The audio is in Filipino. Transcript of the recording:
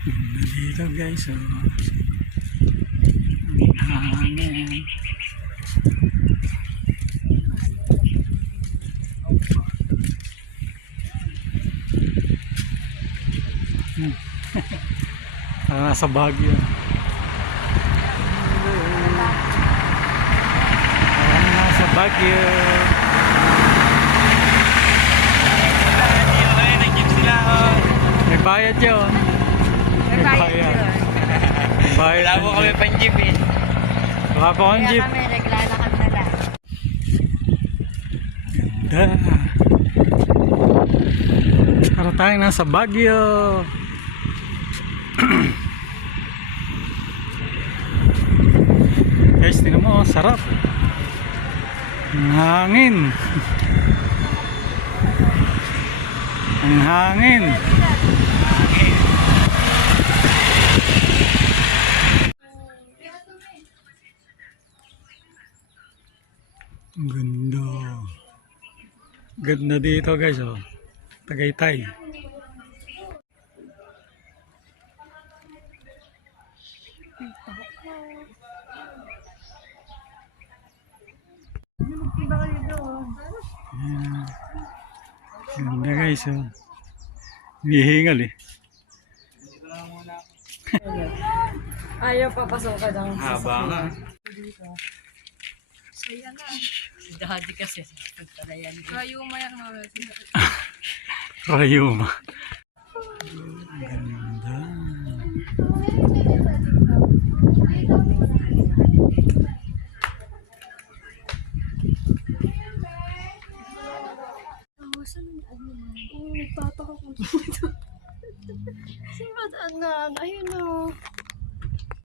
Dito guys, oh. Ang hangin. Parang nasa Baguio. Parang nasa Baguio. May bayad yun. May bayad. Bayad. Wala po kami pang-jeep eh. Wala pa akong Kaya jeep. kami naglalakad na lang. Ganda. Para tayong nasa Baguio. Guys, tingnan mo, sarap. Ang hangin. Ang hangin. Ang ganda. Ganda dito guys, oh. Tagaytay. Ayan. Ganda guys, oh. Hihingal eh. Ayaw papasokan ng Haba nga. Saya na. Si Daddy kasi. Pagpalayan. Rayuma yan mga Rayuma. Ganda. Nagpapak ako dito. Simbataan na. Ayun o.